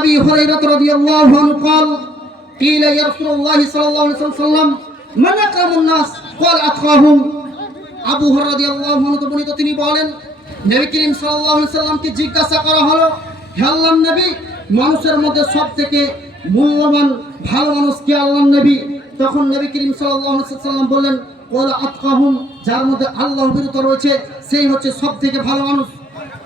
أبي هريرة رضي الله عنه قال قيل يا رسول الله صلى الله عليه وسلم من أكرم الناس قال أتقاهم আবু হুরায়রা রাদিয়াল্লাহু আনহু বর্ণিত তিনি বলেন নবী করিম সাল্লাল্লাহু আলাইহি সাল্লামকে জিজ্ঞাসা করা হলো হে আল্লাহর নবী মানুষের মধ্যে সবথেকে মূল্যবান ভালো মানুষ কে আল্লাহর নবী তখন নবী করিম সাল্লাল্লাহু আলাইহি সাল্লাম বললেন ওয়ালা আতকাহুম যার মধ্যে আল্লাহর ভীরুতা রয়েছে সেই হচ্ছে সবথেকে ভালো মানুষ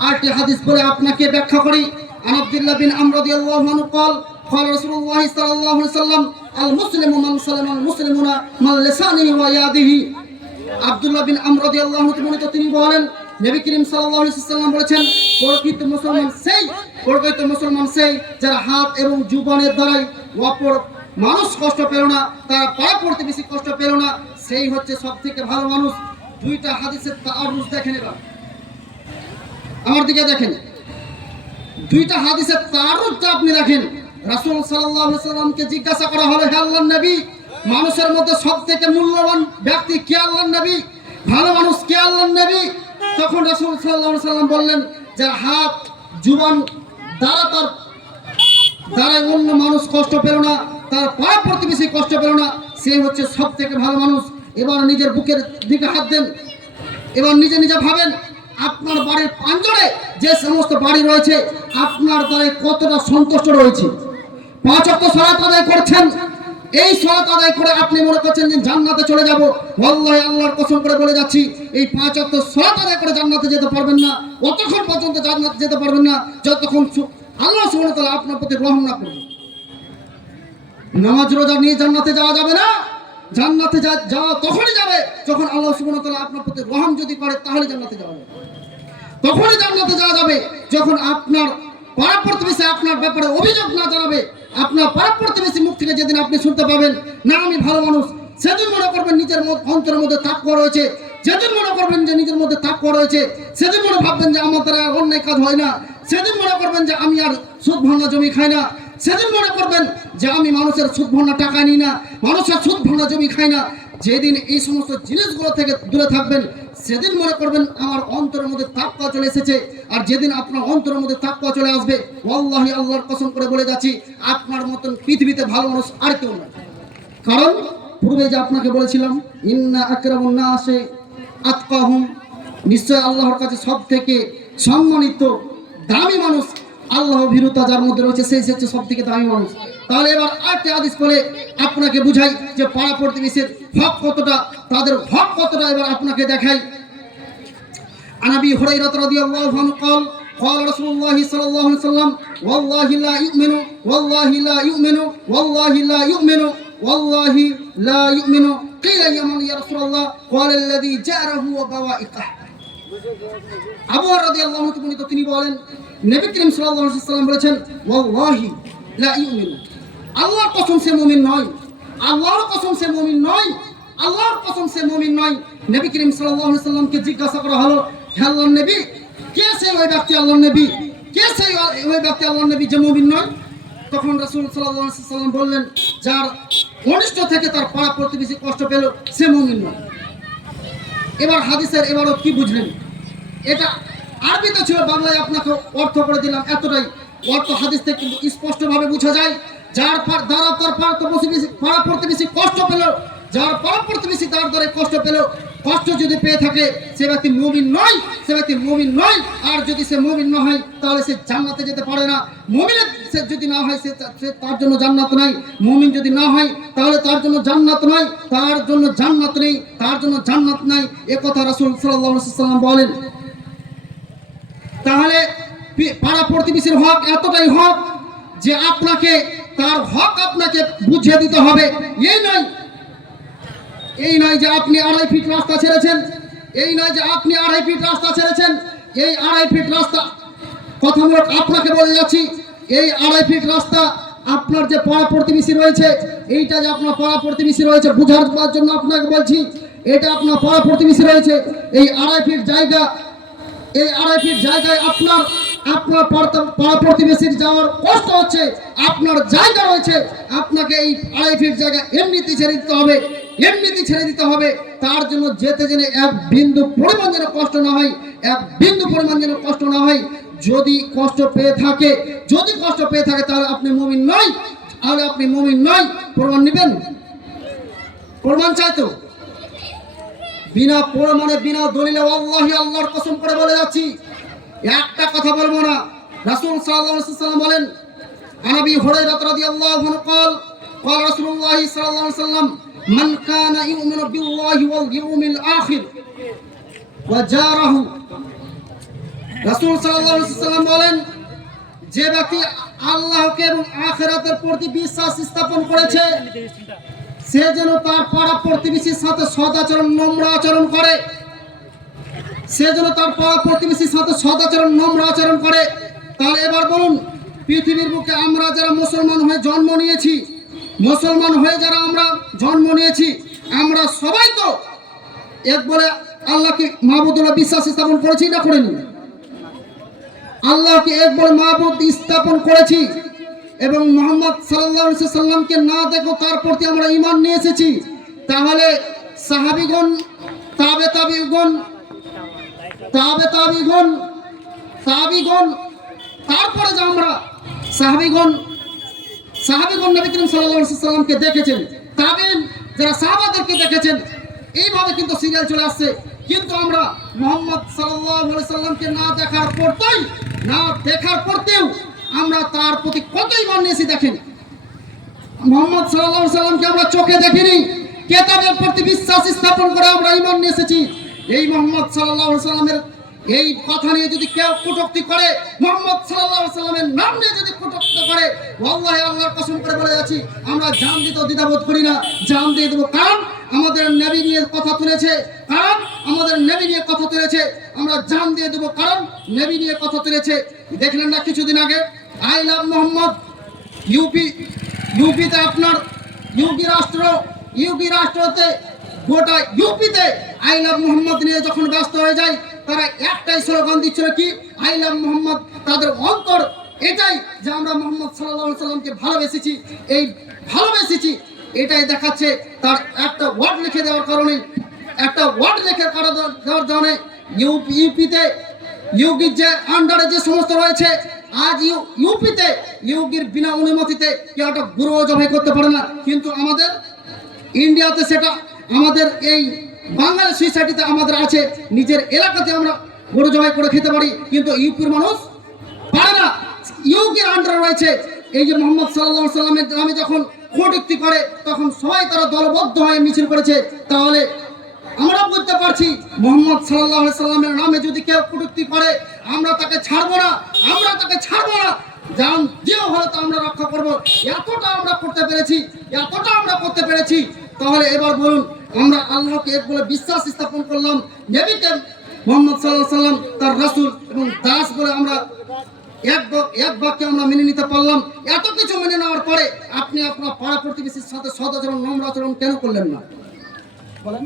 আরেকটি হাদিস বলে আপনাকে ব্যাখ্যা করি আন আব্দুল্লাহ বিন আমর রাদিয়াল্লাহু আনহু قال قال رسول الله صلى الله عليه وسلم المسلم من سلم المسلمون من لسانه ويده আব্দুল্লাহ বিন আমর রাদিয়াল্লাহু আনহু তিনি বলেন নবী করিম সাল্লাল্লাহু আলাইহি ওয়াসাল্লাম বলেছেন প্রকৃত মুসলমান সেই যারা হাত এবং জুবানের দ্বারাই অপর মানুষ কষ্ট পেল না তার পাড়া প্রতিবেশী কষ্ট পেল না সেই হচ্ছে সবথেকে ভালো মানুষ দুইটা হাদিসের তাআরুজ দেখেন এবার আমার দিকে দেখেন দুইটা হাদিসের তাআরুজটা আপনি দেখেন রাসূল সাল্লাল্লাহু আলাইহি ওয়াসাল্লামকে জিজ্ঞাসা করা হলো হে আল্লাহর নবী মানুষের মধ্যে সবথেকে মূল্যবান ব্যক্তি কে আল্লাহর নবী ভালো মানুষ কে আল্লাহর নবী তখন রাসূল সাল্লাল্লাহু আলাইহি ওয়াসাল্লাম বললেন যার হাত জুবান দ্বারা অন্য মানুষ কষ্ট পেল না তার পাড়া প্রতিবেশী কষ্ট পেল না সে হচ্ছে সবথেকে ভালো মানুষ এবার নিজের বুকের দিকে হাত দেন এবার নিজে নিজে ভাবেন আপনার বাড়ির প্রাঙ্গণে যে সমস্ত বাড়ি রয়েছে আপনার দ্বারা কতটা সন্তুষ্ট রয়েছে পাঁচ ওয়াক্ত সালাত আদায় করছেন এই সালাত আদায় করে আপনি মনে করছেন যে জান্নাতে চলে যাব ওয়াল্লাহি আল্লাহর কসম করে বলে যাচ্ছি এই পাঁচ ওয়াক্ত সালাত আদায় করে জান্নাতে যেতে পারবেন না অতক্ষণ পর্যন্ত জান্নাতে যেতে পারবেন না যতক্ষণ আল্লাহ সুবহানাহু ওয়া তাআলা আপনার প্রতি রহম না করবেন নামাজ রোজা নিয়ে জান্নাতে যাওয়া যাবে না জান্নাতে যাওয়া তখনই যাবে যখন আল্লাহ সুবহানাহু ওয়া তাআলা আপনার প্রতি রহম যদি করে তাহলে জান্নাতে যাওয়া যাবে তখনই জান্নাতে যাওয়া যাবে যখন আপনার পাড়া প্রতিবেশী আপনার ব্যাপারে অভিযোগ না জানাবে আপনার পাড়া প্রতিবেশী মুখ থেকে যেদিন আপনি শুনতে পাবেন না আমি ভালো মানুষ সেদিন মনে করবেন নিজের অন্তরের মধ্যে তাকওয়া রয়েছে যেদিন মনে করবেন যে নিজের মধ্যে তাকওয়া রয়েছে সেদিন মনে ভাববেন যে আমার দ্বারা অন্যায় কাজ হয় না সেদিন মনে করবেন যে আমি আর সুদ ভাঙা জমি খাই না সেদিন মনে করবেন যে আমি মানুষের সুদ ভাঙা টাকা নিই না মানুষের সুদ ভাঙা জমি খাই না যেদিন এই সমস্ত জিনিসগুলো থেকে দূরে থাকবেন সেদিন মনে করবেন আমার অন্তরের মধ্যে তাকওয়া চলে এসেছে আর যেদিন আপনার অন্তরের মধ্যে তাকওয়া চলে আসবে ওয়াল্লাহি আল্লাহর কসম করে বলে যাচ্ছি আপনার মতন পৃথিবীতে ভালো মানুষ আর কেউ নেই কারণ পূর্বে যে আপনাকে বলেছিলাম ইন্না আকরামুন নাসে আতকাহুম নিশ্চয় আল্লাহর কাছে সবথেকে সম্মানিত দামি মানুষ আল্লাহ ভীরুতা যার মধ্যে রয়েছে সেই হচ্ছে সবথেকে দামি মানুষ তাহলে এবার আরেকটি হাদিস বলে আপনাকে বুঝাই যে পাড়া প্রতিবেশীর হক কতটা তাদের হক কতটা এবার আপনাকে দেখাই আন আবি হুরায়রা রাদিয়াল্লাহু আনহু قال قال رسول الله صلى الله عليه وسلم والله لا يؤمن والله لا يؤمن والله لا يؤمن والله لا يؤمن قيل يا رسول الله قال الذي جاره وبوائقه আবু হুরায়রা রাদিয়াল্লাহু আনহু তিনি বলেন নবী করিম সাল্লাল্লাহু আলাইহি ওয়াসাল্লাম বলেছেন ওয়াল্লাহি লা ইউমিন আল্লাহর কসম সে মুমিন নয় আল্লাহর কসম সে মুমিন নয় আল্লাহর কসম সে মুমিন নয় নবী করিম সাল্লাল্লাহু আলাইহি ওয়াসাল্লামকে জিজ্ঞাসা করা হলো হে আল্লাহর নবী কে সেই ওই ব্যক্তি আল্লাহর নবী কে সেই ওই ব্যক্তি আল্লাহর নবী যে মুমিন নয় তখন রাসূল সাল্লাল্লাহু আলাইহি ওয়াসাল্লাম বললেন যার অনিষ্ট থেকে তার পাড়া প্রতিবেশী কষ্ট পেল সে মুমিন নয় এবার হাদিসের এবারও কি বুঝলেন এটা আরবিতে ছিল বাংলায় আপনাকে অর্থ করে দিলাম এতটাই অর্থ হাদিস থেকে কিন্তু স্পষ্টভাবে বোঝা যায় যার দ্বারা তার পাড়া প্রতিবেশী কষ্ট পেল যার পাড়া প্রতিবেশী তার দ্বারা কষ্ট পেল কষ্ট যদি পেয়ে থাকে সে ব্যক্তি মুমিন নয় সে ব্যক্তি মুমিন নয় আর যদি সে মুমিন না হয় তাহলে সে জান্নাতে যেতে পারে না মুমিনের সে যদি না হয় সে তার জন্য জান্নাত নাই মুমিন যদি না হয় তাহলে তার জন্য জান্নাত নাই তার জন্য জান্নাত নেই তার জন্য জান্নাত নাই এ কথা রাসূল সাল্লাল্লাহু আলাইহি ওয়াসাল্লাম বলেন তাহলে পাড়া প্রতিবেশীর হক এতটাই হক যে আপনাকে তার হক আপনাকে বুঝিয়ে দিতে হবে এই নয় যে আপনি 2.5 ফিট রাস্তা ছেড়েছেন এই নয় যে আপনি 2.5 ফিট রাস্তা ছেড়েছেন এই 2.5 ফিট রাস্তা কথামূলক আপনাকে বলে যাচ্ছি এই 2.5 ফিট রাস্তা আপনার যে পাড়া প্রতিবেশী রয়েছে এইটা যে আপনার পাড়া প্রতিবেশী রয়েছে বুঝার জন্য আপনাকে বলছি এটা আপনার পাড়া প্রতিবেশী রয়েছে এই 2.5 ফিট জায়গা এই 2.5 ফিট জায়গায় আপনার পাড়া প্রতিবেশীর যাওয়ার কষ্ট হচ্ছে আপনার জায়গা রয়েছে আপনাকে এই 2.5 ফিট জায়গা এমনিতেই ছেড়ে দিতে হবে তার জন্য যেতে জেনে এক বিন্দু পরিমাণ যেন কষ্ট না হয় যদি কষ্ট পেয়ে থাকে তাহলে আপনি মুমিন নয়, প্রমাণ নেবেন? প্রমাণ চাই তো? বিনা প্রমাণে বিনা দলিলে আল্লাহি আল্লাহর কসম করে বলে যাচ্ছি, একটা কথা বলবো না। রাসূল সাল্লাল্লাহু আলাইহি ওয়াসাল্লাম বলেন, আনাবি হুরায়রা রাদিয়াল্লাহু আনহু قال قال رسول الله صلى الله عليه وسلم من كان يؤمن بالله واليوم الآخر وجاره। রাসূল সাল্লাল্লাহু আলাইহি ওয়াসাল্লাম বলেন, যে ব্যক্তি আল্লাহকে এবং আখিরাতের প্রতি বিশ্বাস স্থাপন করেছে সে যেন তার পাড়া প্রতিবেশীর সাথে সদাচরণ নম্র আচরণ করে। তাহলে এবার বলুন, পৃথিবীর বুকে আমরা যারা মুসলমান হয়ে জন্ম নিয়েছি আমরা সবাই তো এক বলে আল্লাহকে মাহবুদুল্লাহ বিশ্বাস স্থাপন করেছি না করিনি? আল্লাহকে এক বলে মাহবুদ স্থাপন করেছি এবং মুহাম্মদ সাল্লাল্লাহু আলাইহি সাল্লামকে না দেখো তার প্রতি আমরা ঈমান নিয়ে এসেছি। তাহলে সাহাবীগণ, তাবেঈগণ, তারপরে যে আমরা সাহাবীগণ নবী করিম সাল্লাল্লাহু আলাইহি সাল্লামকে দেখেছেন, তাবেঈন যারা সাহাবাদেরকে দেখেছেন, এইভাবে কিন্তু সিরিয়াল চলে আসছে। কিন্তু আমরা মুহাম্মদ সাল্লাল্লাহু আলাইহি সাল্লামকে না দেখার পরেও আমরা তার প্রতি কত ঈমান নিয়েছি দেখেন। মুহাম্মদ সাল্লাল্লাহু আলাইহি সাল্লামকে আমরা চোখে দেখিনি, কিতাবের প্রতি বিশ্বাস স্থাপন করে আমরা ঈমান নিয়ে এসেছি। এই মুহাম্মদ সাল্লাল্লাহু আলাইহি সাল্লামের এই কথা নিয়ে যদি কেউ কটূক্তি করে, মুহাম্মদ সাল্লাল্লাহু আলাইহি সাল্লামের নাম নিয়ে যদি কটূক্তি করে, ওয়াল্লাহি আল্লাহর কসম করে বলে যাচ্ছি, আমরা জান দিতে দ্বিধাবোধ করি না, জান দিয়ে দেব। কারণ আমাদের নবী নিয়ে কথা তুলেছে, আমরা জান দিয়ে দেব, কারণ নবী নিয়ে কথা তুলেছে। দেখলেন না কিছুদিন আগে আই লাভ মোহাম্মদ ইউপিতে আপনার ইউপি রাষ্ট্রতে গোটা ইউপিতে আই লাভ মোহাম্মদ নিয়ে যখন ব্যস্ত হয়ে যায়, তারা একটাই স্লোগান দিচ্ছিল, কি? I love Mohammad. তাদের অন্তর এটাই যে আমরা মুহাম্মদ সাল্লাল্লাহু আলাইহি সাল্লামকে ভালোবেসেছি, এটাই দেখাচ্ছে। তার একটা ওয়ার্ড লিখে দেওয়ার কারণে ইউপিতে ইউগির যে আন্ডারে যে সমস্ত রয়েছে, আজ ইউপিতে ইউগির বিনা অনুমতিতে কেউ একটা গরু জবাই করতে পারে না। কিন্তু আমাদের ইন্ডিয়াতে সেটা, আমাদের এই বাঙালি সোসাইটিতে আমাদের আছে, নিজের এলাকাতে আমরা গরু জবাই করে খেতে পারি, কিন্তু ইউপির মানুষ পারে না। ইউগির আন্ডারে রয়েছে। এই যে মুহাম্মদ সাল্লাল্লাহু আলাইহি সাল্লামের নামে যখন কটূক্তি করে, তখন সবাই তারা দলবদ্ধ হয়ে মিছিল করেছে। তাহলে আমরা বুঝতে পারছি, মুহাম্মদ সাল্লাল্লাহু আলাইহি সাল্লামের নামে যদি কেউ কটূক্তি করে, আমরা তাকে ছাড়বো না। জান দিয়েও হয়তো আমরা রক্ষা করব। এতটা আমরা করতে পেরেছি। তাহলে এবার বলুন, আমরা আল্লাহকে এক বলে বিশ্বাস স্থাপন করলাম, নবীকে মুহাম্মদ সাল্লাল্লাহু আলাইহি সাল্লাম তার রাসূল এবং দাস বলে আমরা এক বাক্যে আমরা মেনে নিতে পারলাম। এত কিছু মেনে নেওয়ার পরে আপনি আপনার পাড়া প্রতিবেশীর সাথে সদাচরণ নম্র আচরণ কেন করলেন না বলেন?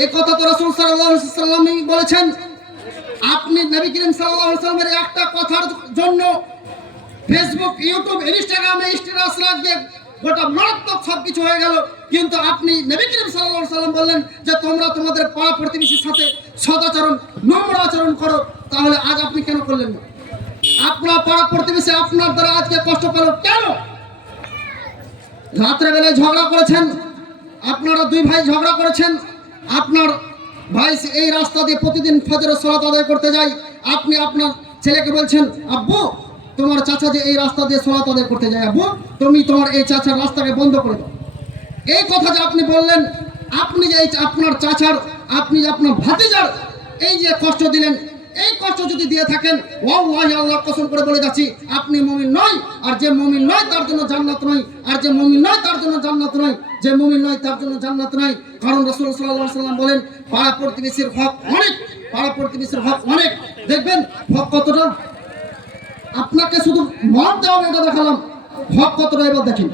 এই কথা তো রাসূল সাল্লাল্লাহু আলাইহি সাল্লামই বলেছেন। আপনি নবী করিম সাল্লাল্লাহু আলাইহি সাল্লামের একটা কথার জন্য ফেসবুক, ইউটিউব, ইনস্টাগ্রামে স্ট্যাটাস রাখবে, গোটা মারাত্মক সবকিছু হয়ে গেল। কিন্তু আপনি নবী করিম সাল্লাল্লাহু আলাইহি সাল্লাম বললেন যে তোমরা তোমাদের পাড়া প্রতিবেশীর সাথে সদাচরণ নম্র আচরণ করো। তাহলে আজ আপনি কেন করলেন না? আপনার পাড়া প্রতিবেশী আপনার দ্বারা আজকে কষ্ট পেল কেন? রাত্রে বেলায় ঝগড়া করেছেন, আপনারা দুই ভাই ঝগড়া করেছেন। আপনার ভাই এই রাস্তা দিয়ে প্রতিদিন ফজরের সালাত আদায় করতে যায়, আপনি আপনার ছেলেকে বলছেন, আব্বু তোমার চাচা যে এই রাস্তা দিয়ে সালাত আদায় করতে যায়, আব্বু তুমি তোমার এই চাচার রাস্তাকে বন্ধ করে দাও। এই কথা যে আপনি বললেন, আপনি যে আপনার চাচার, আপনি আপনার ভাতিজার এই যে কষ্ট দিলেন, এই কষ্ট যদি দিয়ে থাকেন, ওয়াল্লাহি আল্লাহর কসম করে বলে যাচ্ছি, আপনি মুমিন নয়। আর যে মুমিন নয় তার জন্য জান্নাত নয়, কারণ রাসূল সাল্লাল্লাহু আলাইহি সাল্লাম বলেন, পাড়া প্রতিবেশীর হক অনেক। দেখবেন হক কতটা। আপনাকে শুধু মত দেওয়া এটা দেখালাম, হক কতটা এবার দেখেন।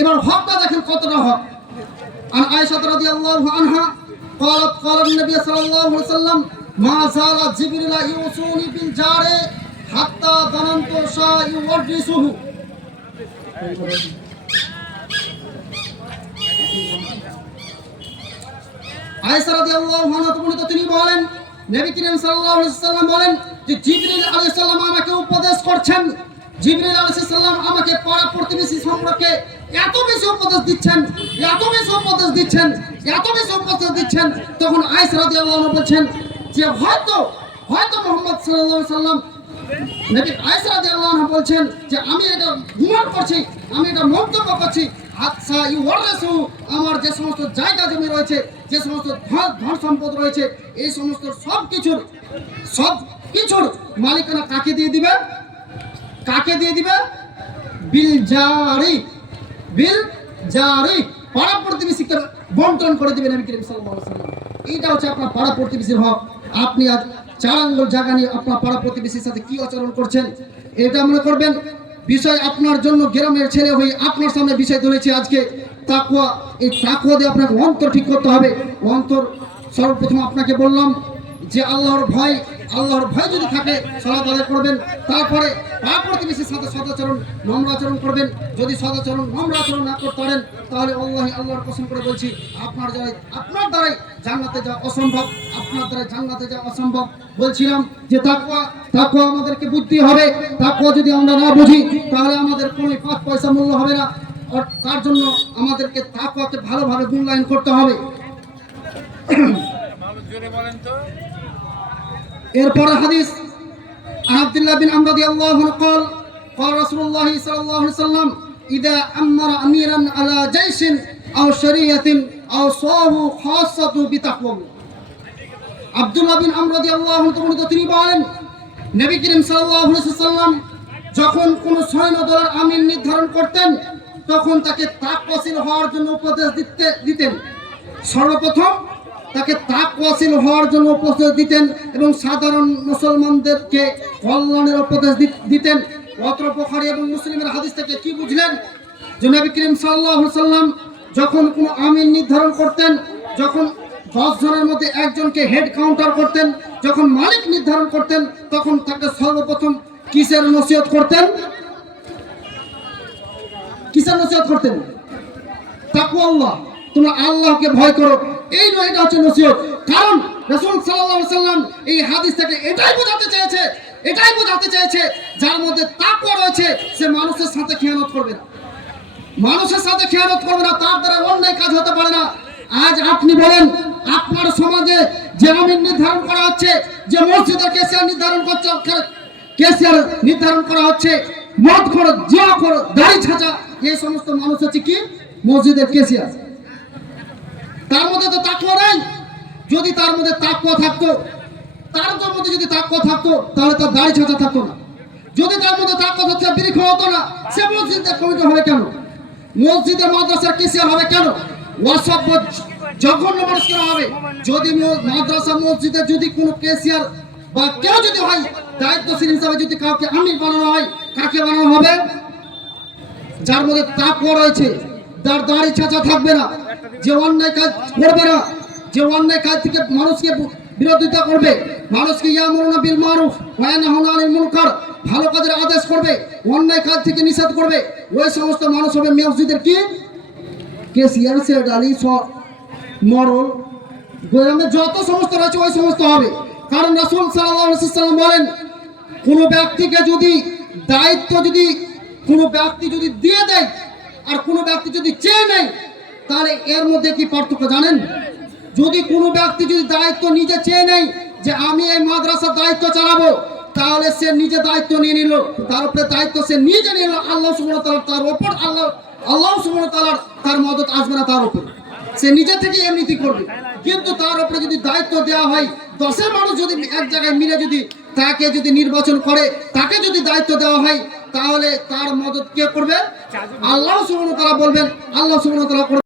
এবার হকটা দেখেন কতটা হক। আর আয়েশা রাদিয়াল্লাহু আনহা قالت قال النبي صلى الله عليه وسلم ما زال جبريل يوصوني بالجار حتى ظننت سيورثه। আয়েশা রাদিয়াল্লাহু আনহা তিনি বলেন, নবী করিম সাল্লাল্লাহু আলাইহি সাল্লাম বলেন যে জিবরিল আলাইহিস সালাম আমাকে উপদেশ করছেন, জিবরিল আলাইহিস সালাম আমাকে পাড়া প্রতিবেশী সম্পর্কে এত বেশি উপদেশ দিচ্ছেন, এত বেশি উপদেশ দিচ্ছেন, এত বেশি উপদেশ দিচ্ছেন। তখন আয়েশা রাদিয়াল্লাহু আনহা বলছেন যে হয়তো মুহাম্মদ সাল্লাল্লাহু আলাইহি সাল্লাম, নবী আয়েশা রাদিয়াল্লাহু আনহা বলছেন যে আমি এটা গুমান করছি, আমি এটা মন্তব্য করছি, আচ্ছা ইউরাসু, আমার যে সমস্ত জায়গা জমি রয়েছে, যে সমস্ত ধন সম্পদ রয়েছে, এই সমস্ত সব কিছুর মালিকানা কাকে দিয়ে দিবে? কাকে দিয়ে দিবে? বিল জারি, পাড়া প্রতিবেশীকে বন্টন করে দিবেন নবী করিম সাল্লাল্লাহু আলাইহি ওয়াসাল্লাম। এইটা হচ্ছে আপনার পাড়া প্রতিবেশীর হক। আপনি আজ 4 আঙ্গুল জায়গা নিয়ে আপনার পাড়া প্রতিবেশীর সাথে কি আচরণ করছেন এটা মনে করবেন। বিষয় আপনার জন্য গ্রামের ছেলে হয়ে আপনার সামনে বিষয় তুলেছি আজকে তাকওয়া। এই তাকওয়া দিয়ে আপনাকে অন্তর ঠিক করতে হবে। অন্তর সর্বপ্রথম আপনাকে বললাম যে আল্লাহর ভয় যদি থাকে সালাত আদায় করবেন, তারপরে পাড়া প্রতিবেশীর সাথে সদাচরণ নম্র আচরণ করবেন। যদি সদাচরণ নম্র আচরণ না করতে পারেন তাহলে আল্লাহর কসম করে বলছি আপনার দ্বারাই জান্নাতে যাওয়া অসম্ভব, আপনার দ্বারা জান্নাতে যাওয়া অসম্ভব। বলছিলাম যে তাকওয়া আমাদেরকে বুঝতে হবে। তাকওয়া যদি আমরা না বুঝি তাহলে আমাদের কোনো 5 পয়সা মূল্য হবে না। আর তার জন্য আমাদেরকে তাকওয়াকে ভালোভাবে মূল্যায়ন করতে হবে। এরপর হাদিস আব্দুল্লাহ বিন আমর রাদিয়াল্লাহু আনহু قال قال رسول الله صلى الله عليه وسلم اذا امر اميرا على جيش او شريه او صاه خاصه بتقوى। আব্দুল্লাহ বিন আমর রাদিয়াল্লাহু আনহু তিনি বলেন নবী করিম সাল্লাল্লাহু আলাইহি ওয়াসাল্লাম যখন কোন সৈন্য দলের আমির নির্ধারণ করতেন তখন তাকে তাকওয়াশীল হওয়ার জন্য উপদেশ দিতেন। সর্বপ্রথম তাকে তাকওয়াশীল হওয়ার জন্য উপদেশ দিতেন এবং সাধারণ মুসলমানদেরকে কল্যাণের উপদেশ দিতেন। অত্র বুখারী এবং মুসলিমের হাদিস থেকে কি বুঝলেন? যে নবী করিম সাল্লাল্লাহু আলাইহি ওয়াসাল্লাম যখন কোনো আমির নির্ধারণ করতেন, যখন 10 জনের মধ্যে একজনকে হেড কাউন্টার করতেন, যখন মালিক নির্ধারণ করতেন, তখন তাকে সর্বপ্রথম কিসের নসিহত করতেন? কিসের নসিহত করতেন? তাকওয়াল্লাহ, তোমরা আল্লাহকে ভয় করো। এটা হচ্ছে নসিহত। কারণ রাসূল সাল্লাল্লাহু আলাইহি ওয়াসাল্লাম এই হাদিস থেকে এটাই বোঝাতে চেয়েছে যার মধ্যে তাকওয়া রয়েছে সে মানুষের সাথে খেয়ানত করবে না, তার দ্বারা অন্যায় কাজ হতে পারে না। আজ আপনি বলেন আপনার সমাজে যে আমির নির্ধারণ করা হচ্ছে, যে মসজিদের ক্যাশিয়ার নির্ধারণ করা হচ্ছে, মদ খোর, জিয়া খোর, দাড়ি ছাঁচা, এই সমস্ত মানুষ হচ্ছে কি মসজিদের ক্যাশিয়ার। তার মধ্যে তো তাকওয়া নাই। যদি তার মধ্যে তাকওয়া থাকতো, তাহলে তার দাড়ি ছাঁচা থাকতো না। যদি তার মধ্যে তাকওয়া থাকতো বিড়ি খাওয়া হতো না। সে মসজিদের কমিটি হবে কেন? মসজিদের মাদ্রাসার ক্যাশিয়ার হবে কেন? অসভ্য জঘন্য মানুষ কেন হবে? যদি মাদ্রাসা মসজিদে যদি কোনো ক্যাশিয়ার বা কেউ যদি হয়, দায়িত্বশীল হিসাবে যদি কাউকে আমির বানানো হয়, কাকে বানানো হবে? যার মধ্যে তাকওয়া রয়েছে, তার দাড়ি ছাঁচা থাকবে না, যে অন্যায় কাজ করবে না, যে অন্যায় কাজ থেকে মানুষকে বিরোধিতা করবে, মানুষকে ইয়ামুরুনা বিল মারুফ ওয়া ইয়ানহাউনা আনিল মুনকার, ভালো কাজের আদেশ করবে, অন্যায় কাজ থেকে নিষেধ করবে, ওই সমস্ত মানুষ হবে মসজিদের কি ক্যাশিয়ার, সেক্রেটারি, মরল, গ্রামে যত সমস্ত রয়েছে ওই সমস্ত হবে। কারণ রাসূল সাল্লাল্লাহু আলাইহি ওয়াসাল্লাম বলেন কোন ব্যক্তিকে যদি দায়িত্ব কোনো ব্যক্তি যদি দিয়ে দেয় আর কোনো ব্যক্তি যদি চেয়ে নেয় তাহলে এর মধ্যে কি পার্থক্য জানেন? যদি কোনো ব্যক্তি যদি দায়িত্ব নিজে চেয়ে নেয় যে আমি এই মাদ্রাসার দায়িত্ব চালাবো, তাহলে সে নিজে দায়িত্ব নিয়ে নিল, তার উপরে দায়িত্ব সে নিজে নিয়ে নিল। আল্লাহ সুবহানাহু ওয়া তাআলা তার উপর আল্লাহ সুবহানাহু ওয়া তাআলার তার মদত আসবে না তার উপর, সে নিজে থেকে এমনিতি করবে। কিন্তু তার উপরে যদি দায়িত্ব দেওয়া হয়, 10 মানুষ যদি এক জায়গায় মিলে যদি তাকে যদি নির্বাচন করে, তাকে যদি দায়িত্ব দেওয়া হয়, তাহলে তার মদত কে করবে? আল্লাহ সুবহানাহু ওয়া তাআলা বলবেন, আল্লাহ সুবহানাহু ওয়া তাআলা